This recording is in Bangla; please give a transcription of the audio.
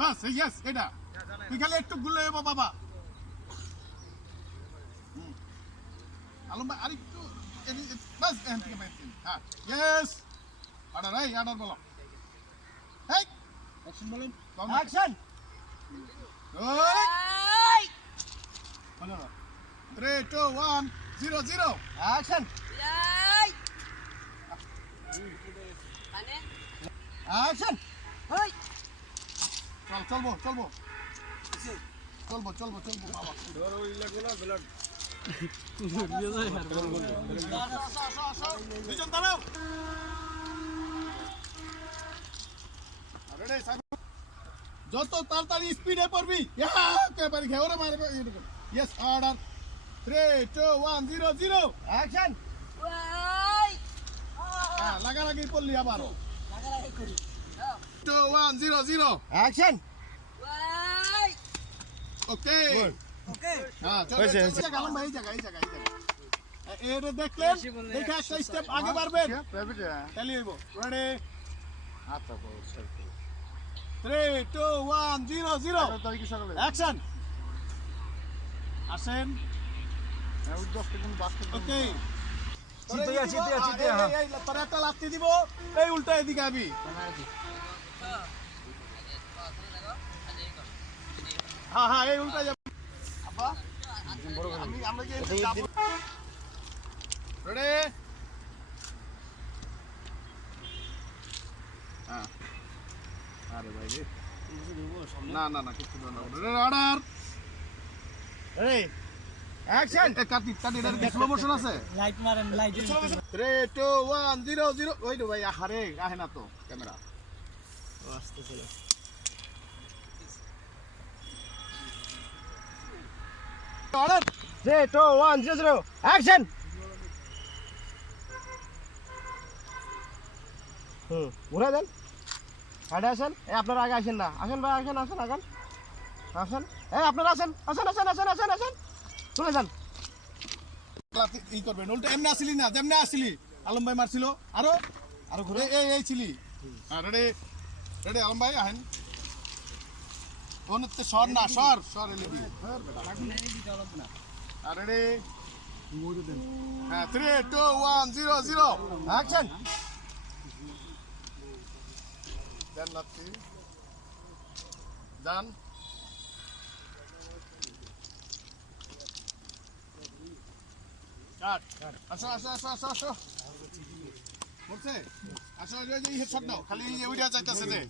বাস ইয়েস এটা তুই খালি একটু গুলো এবো বাবা আলম ভাই আরেকটু বাস এখান থেকে বাইরে হ্যাঁ ইয়েস অর্ডার এই অর্ডার বলো এই অ্যাকশন বলেন অ্যাকশন এই বলো 3 2 1 0 0 অ্যাকশন এই মানে অ্যাকশন এই চলবো বাবা ধরো ইলা গোলা ব্লাড দুজন দাঁড়াও যত তাড়াতাড়ি স্পিডে পড়বি একেবারে ঘেওরে মারবে ইয়েস অর্ডার 3 2 1 0 0 অ্যাকশন লাগালাগি পড়লি আবারও লাগালাগি করি 2 1 0 0 অ্যাকশন ওকে ওকে হ্যাঁ চলো আলম ভাই এই জায়গা এর দেখলেন দেখে একটা স্টেপ আগে বাড়বেন তাহলে হইব রেডি আচ্ছা 3 2 1 0 0 অ্যাকশন আসেন ওকে চিতে হ্যাঁ তোর একটা লাত্তি দিব এই উল্টা এদিকে আবি হ্যাঁ এই উল্টা যাবে আব্বা আমরা যে রেডি হ্যাঁ আরে ভাই না কিছু না অর্ডার এই অ্যাকশন কাটি এর স্লো মোশন আছে লাইট মারেন লাইট 3 2 1 0 0 ওই রে ভাই আরে আহে না তো ক্যামেরা আস্তে চলে অর্ডার 3 2 1 0 0 অ্যাকশন ঘুরে দেন সাইডে আসেন এই আপনারা আগে আসেন না আসেন ভাই আসেন এই আপনারা আসেন চলে যান ই করবেন উল্টা এমনি আসিলি না যেমনি আসিলি আলম ভাই মারছিল আরো ঘুরে এই ছিলি রেডি আলম ভাই আহেন ওনতে সর না সর এলে দি রেডি হ্যাঁ 3 2 1 0 0 অ্যাকশন দেন লাত্তি ডান কাট আসো বলছে আসো এই হেডশট দাও খালি এই উইডিয়া যাইতাছে রে